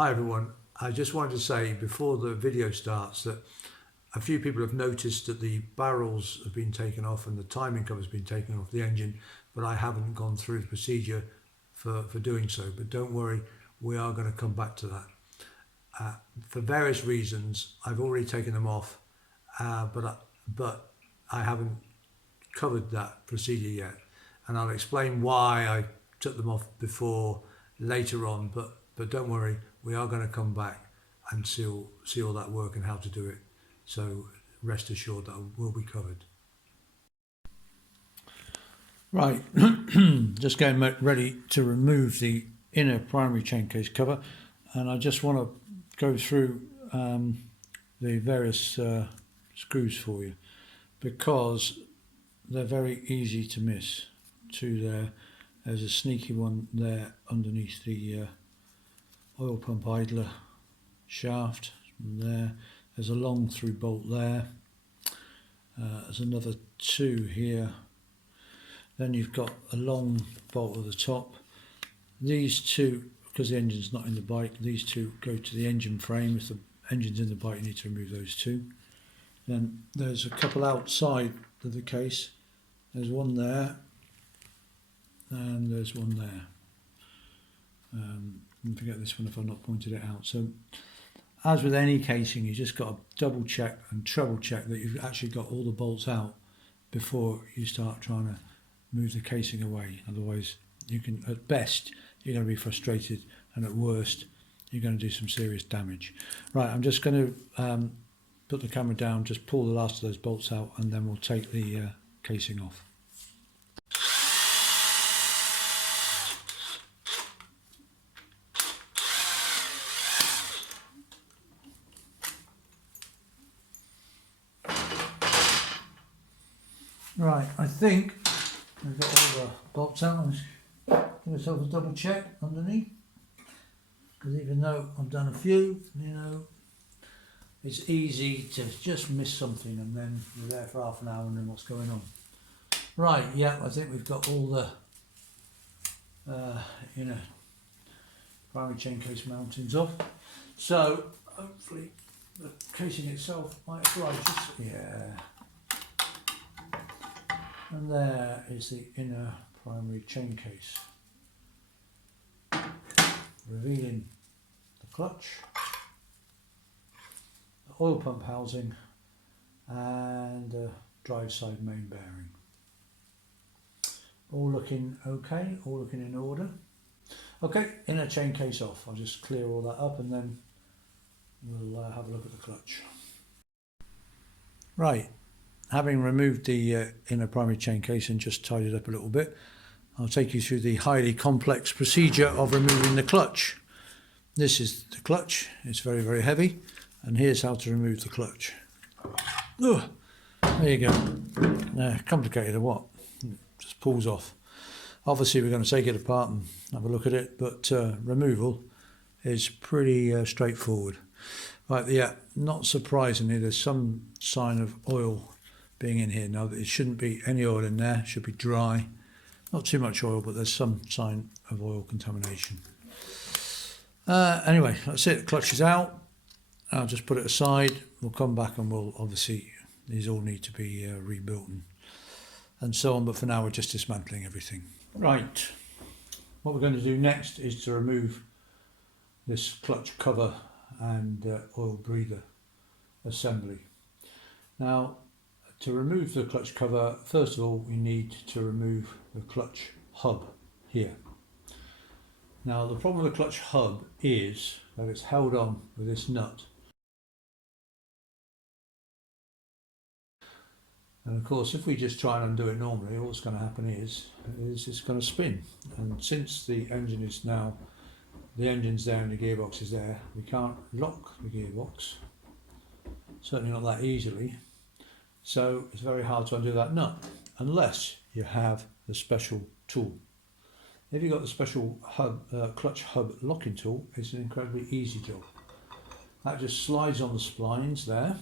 Hi everyone, I just wanted to say before the video starts that a few people have noticed that the barrels have been taken off and the timing cover has been taken off the engine, but I haven't gone through the procedure for doing so. But don't worry, we are going to come back to that. For various reasons, I've already taken them off, but I haven't covered that procedure yet. And I'll explain why I took them off before later on, but don't worry, we are going to come back and see all that work and how to do it. So rest assured that will be covered. Right, just getting ready to remove the inner primary chain case cover, and I just want to go through the various screws for you because they're very easy to miss. There's a sneaky one there underneath the oil pump idler shaft. There's a long through bolt there. There's another two here. Then you've got a long bolt at the top. These two, because the engine's not in the bike, these two go to the engine frame. If the engine's in the bike, you need to remove those two. Then there's a couple outside of the case. There's one there, and there's one there. Don't forget this one if I've not pointed it out. So, as with any casing, you just got to double check and treble check that you've actually got all the bolts out before you start trying to move the casing away. Otherwise, you can, at best, you're going to be frustrated, and at worst, you're going to do some serious damage. Right, I'm just going to put the camera down, just pull the last of those bolts out, and then we'll take the casing off. Right, I think I've got all the bolts out. Give myself a double check underneath, because even though I've done a few, you know, it's easy to just miss something and then you're there for half an hour and then what's going on. Right, yeah, I think we've got all the primary chain case mountings off. So hopefully the casing itself might oblige us. Yeah. And there is the inner primary chain case, revealing the clutch, the oil pump housing, and the drive side main bearing. All looking okay, all looking in order. Okay, inner chain case off. I'll just clear all that up and then we'll have a look at the clutch. Right. Having removed the inner primary chain case and just tidied it up a little bit, I'll take you through the highly complex procedure of removing the clutch. This is the clutch. It's very, very heavy, and here's how to remove the clutch. Ugh, there you go. Complicated or what? It just pulls off. Obviously we're going to take it apart and have a look at it, but removal is pretty straightforward. Right, yeah, not surprisingly there's some sign of oil being in here. Now, it shouldn't be any oil in there, it should be dry. Not too much oil, but there's some sign of oil contamination. Anyway, that's it, the clutch is out. I'll just put it aside. We'll come back and we'll obviously, these all need to be rebuilt and so on, but for now we're just dismantling everything. Right, what we're going to do next is to remove this clutch cover and oil breather assembly. Now, to remove the clutch cover, first of all, we need to remove the clutch hub here. Now, the problem with the clutch hub is that it's held on with this nut. And of course, if we just try and undo it normally, what's going to happen is it's going to spin. And since the engine is now, the engine's there and the gearbox is there, we can't lock the gearbox, certainly not that easily. So it's very hard to undo that nut unless you have the special tool. If you've got the special clutch hub locking tool, it's an incredibly easy job. That just slides on the splines there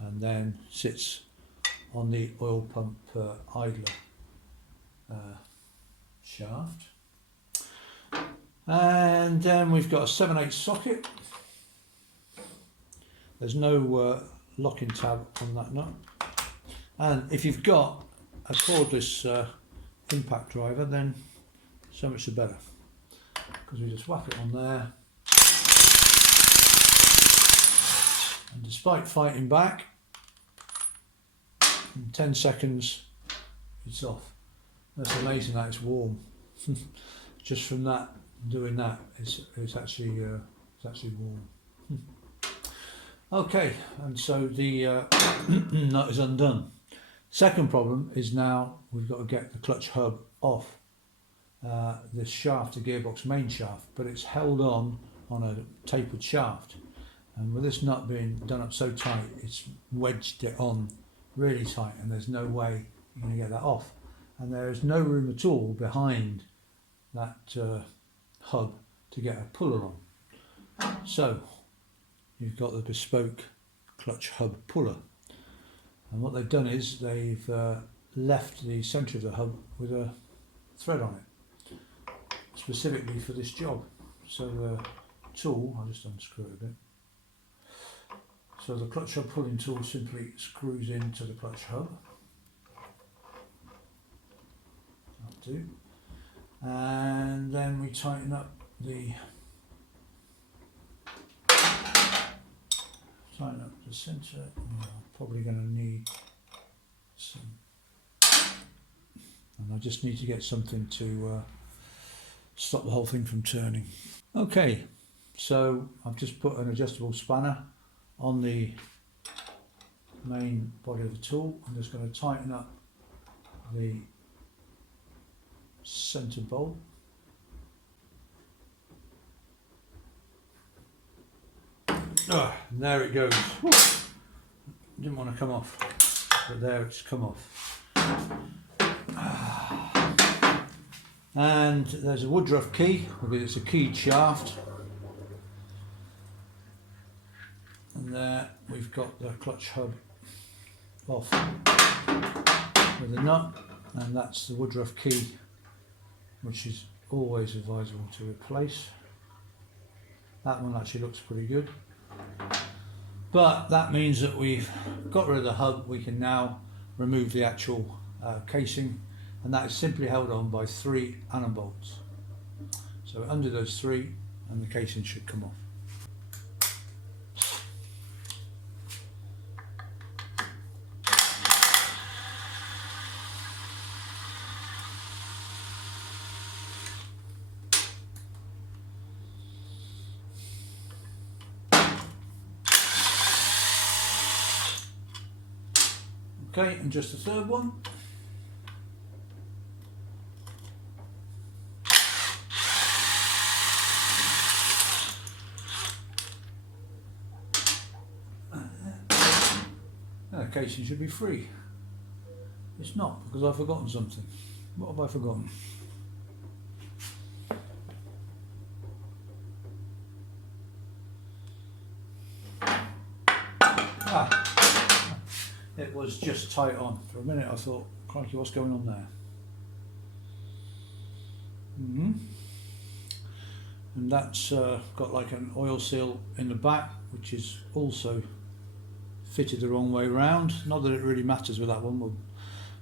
and then sits on the oil pump idler shaft. And then we've got a 7/8 socket. There's no locking tab on that nut. And if you've got a cordless impact driver, then so much the better, because we just whack it on there, and despite fighting back, in 10 seconds it's off. That's amazing that it's warm. Just from that, doing that, it's actually warm. Okay, and so the nut is undone. Second problem is now we've got to get the clutch hub off this shaft, the gearbox main shaft, but it's held on a tapered shaft, and with this nut being done up so tight, it's wedged it on really tight, and there's no way you're going to get that off, and there is no room at all behind that hub to get a puller on. So you've got the bespoke clutch hub puller, and what they've done is they've left the centre of the hub with a thread on it, specifically for this job. So the tool, I'll just unscrew it a bit. So the clutch hub pulling tool simply screws into the clutch hub. That'll do. And then we tighten up the centre. I'm probably going to need some, and I just need to get something to stop the whole thing from turning. Okay, so I've just put an adjustable spanner on the main body of the tool. I'm just going to tighten up the centre bolt. And there it goes. Whew. Didn't want to come off, but there it's come off. And there's a Woodruff key, because it's a keyed shaft. And there we've got the clutch hub off with a nut, and that's the Woodruff key, which is always advisable to replace. That one actually looks pretty good. But that means that we've got rid of the hub. We can now remove the actual casing, and that is simply held on by 3 Allen bolts. So undo those 3 and the casing should come off. Okay, and just the third one. The casing should be free. It's not, because I've forgotten something. What have I forgotten? It was just tight on. For a minute I thought, crikey, what's going on there? And that's got like an oil seal in the back, which is also fitted the wrong way round. Not that it really matters with that one, we'll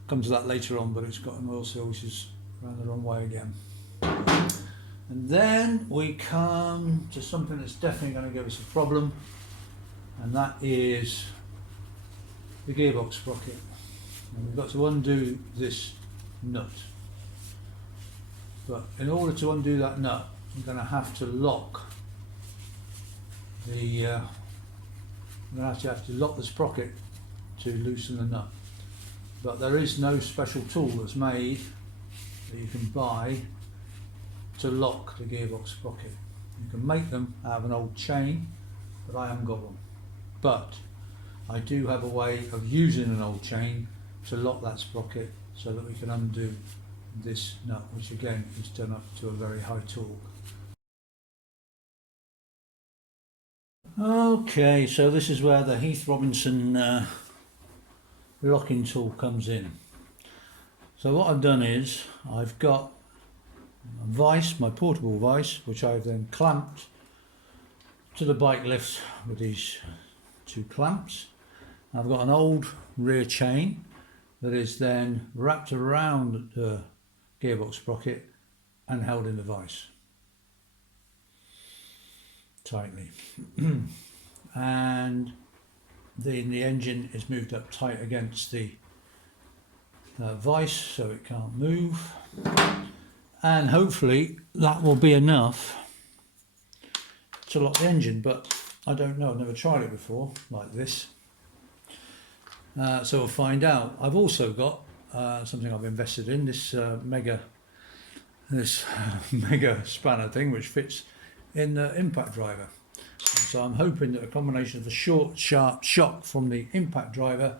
come to that later on, but it's got an oil seal which is round the wrong way again. And then we come to something that's definitely going to give us a problem, and that is the gearbox sprocket. And we've got to undo this nut, but in order to undo that nut, I'm going to have to lock the lock the sprocket to loosen the nut. But there is no special tool that's made that you can buy to lock the gearbox sprocket. You can make them out of an old chain, but I haven't got one. But I do have a way of using an old chain to lock that sprocket so that we can undo this nut, which again is done up to a very high torque. Okay, so this is where the Heath Robinson locking tool comes in. So what I've done is I've got vise, my portable vise, which I've then clamped to the bike lift with these two clamps. I've got an old rear chain that is then wrapped around the gearbox sprocket and held in the vise tightly. And the engine is moved up tight against the vise so it can't move, and hopefully that will be enough to lock the engine, but I don't know, I've never tried it before like this, so we'll find out. I've also got something I've invested in, this mega spanner thing which fits in the impact driver. So I'm hoping that a combination of the short, sharp shock from the impact driver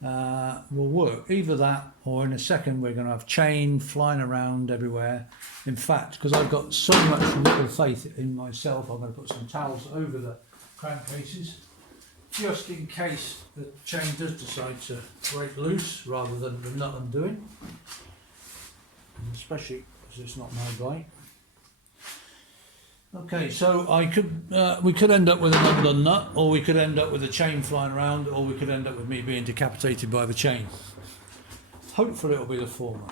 will work. Either that, or in a second we're going to have chain flying around everywhere. In fact, because I've got so much little faith in myself, I'm going to put some towels over the crankcases, just in case the chain does decide to break loose rather than the nut undoing. And especially because it's not my bike. Okay, so we could end up with an undone nut, or we could end up with a chain flying around, or we could end up with me being decapitated by the chain. Hopefully it'll be the former.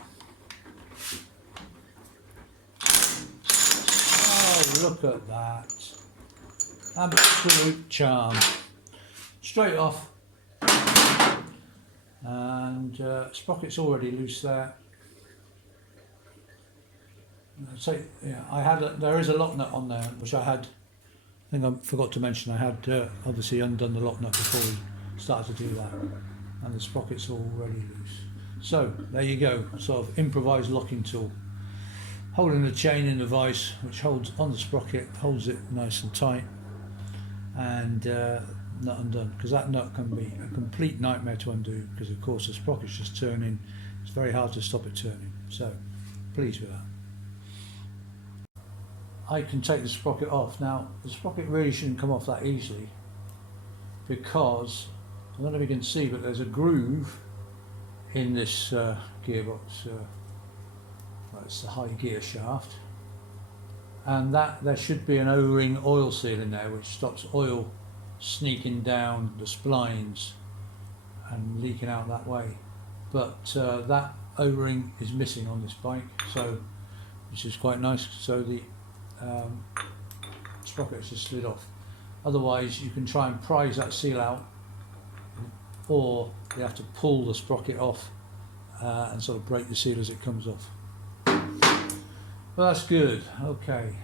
Oh, look at that. Absolute charm. Straight off. And sprocket's already loose there. So yeah, there is a lock nut on there, which I think I forgot to mention. I had obviously undone the lock nut before we started to do that, and the sprocket's already loose. So there you go, a sort of improvised locking tool, holding the chain in the vise, which holds on the sprocket, holds it nice and tight, and nut undone, because that nut can be a complete nightmare to undo, because of course the sprocket's just turning. It's very hard to stop it turning. So pleased with that. I can take the sprocket off. Now, the sprocket really shouldn't come off that easily, because, I don't know if you can see, but there's a groove in this gearbox, it's the high gear shaft, and that there should be an O-ring oil seal in there which stops oil sneaking down the splines and leaking out that way. But that O-ring is missing on this bike, so which is quite nice. So the sprocket's just slid off. Otherwise you can try and prise that seal out, or you have to pull the sprocket off and sort of break the seal as it comes off. Well, that's good. Okay,